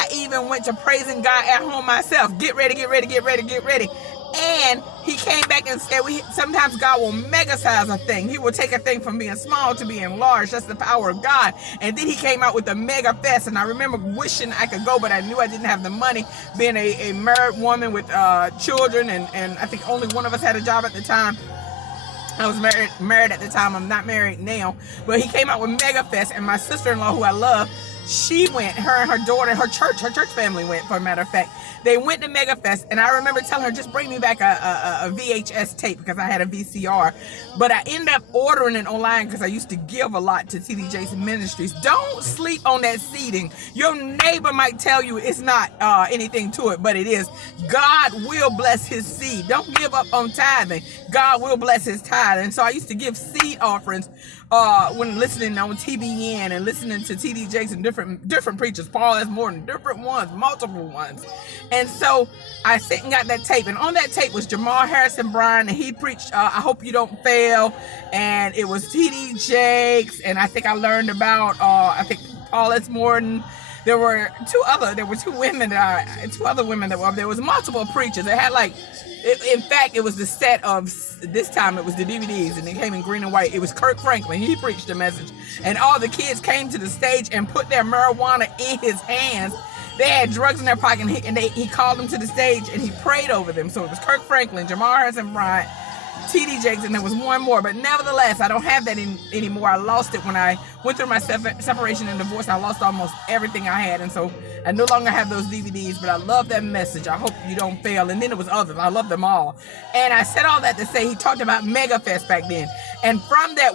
I even went to praising God at home myself. Get ready, get ready, get ready, get ready. And he came back and said, sometimes God will mega size a thing. He will take a thing from being small to being large. That's the power of God. And then he came out with the mega fest. And I remember wishing I could go, but I knew I didn't have the money. Being a married woman with children, and I think only one of us had a job at the time. I was married at the time. I'm not married now. But he came out with Mega Fest, and my sister-in-law, who I love, she went. Her and her daughter, her church family went, for a matter of fact. They went to Mega Fest, and I remember telling her, just bring me back a VHS tape, because I had a VCR. But I ended up ordering it online because I used to give a lot to TD Jakes Ministries. Don't sleep on that seeding. Your neighbor might tell you it's not anything to it, but it is. God will bless his seed. Don't give up on tithing. God will bless his tithe. And so I used to give seed offerings when listening on TBN and listening to TD Jakes and different preachers, Paul S. Morton, different ones, multiple ones. And so I sit and got that tape, and on that tape was Jamal Harrison Bryan, and he preached I Hope You Don't Fail, and it was TD Jakes, and I think I learned about I think Paul S. Morton. There were two women that were up there. Was multiple preachers. They had in fact, it was the set of, this time it was the DVDs, and it came in green and white. It was Kirk Franklin. He preached the message, and all the kids came to the stage and put their marijuana in his hands. They had drugs in their pocket, and he called them to the stage, and he prayed over them. So it was Kirk Franklin, Jamal Harrison Bryant, TD Jakes, and there was one more. But nevertheless, I don't have that anymore. I lost it when I went through my separation and divorce. I lost almost everything I had, and so I no longer have those DVDs. But I love that message. I hope you don't fail. And then it was others. I love them all. And I said all that to say he talked about Mega Fest back then. And from that,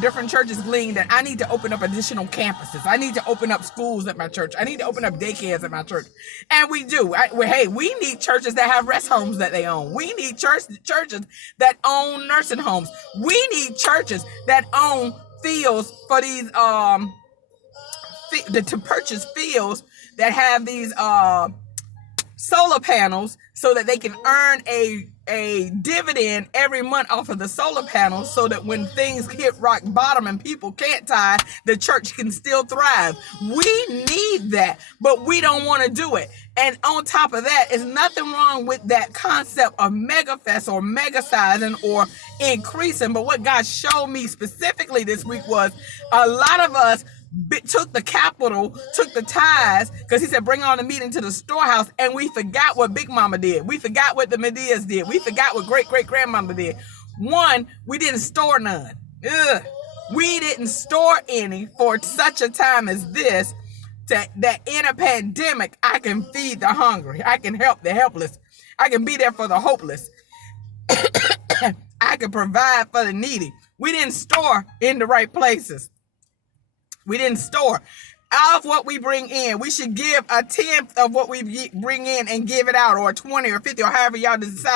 different churches gleaned that I need to open up additional campuses. I need to open up schools at my church. I need to open up daycares at my church. And we do. We need churches that have rest homes that they own. We need churches that own nursing homes. We need churches that own fields for these to purchase fields that have these solar panels, so that they can earn a dividend every month off of the solar panels, so that when things hit rock bottom and people can't tithe, the church can still thrive. We need that, but we don't want to do it. And on top of that, there's nothing wrong with that concept of mega fest or mega sizing or increasing. But what God showed me specifically this week was a lot of us took the capital, took the tithes, because he said, bring on the meat into the storehouse, and we forgot what Big Mama did. We forgot what the Medias did. We forgot what great-great-grandmama did. One, we didn't store none. We didn't store any for such a time as this, that in a pandemic, I can feed the hungry. I can help the helpless. I can be there for the hopeless. I can provide for the needy. We didn't store in the right places. We didn't store. Of what we bring in, we should give a tenth of what we bring in and give it out, or 20 or 50, or however y'all decide.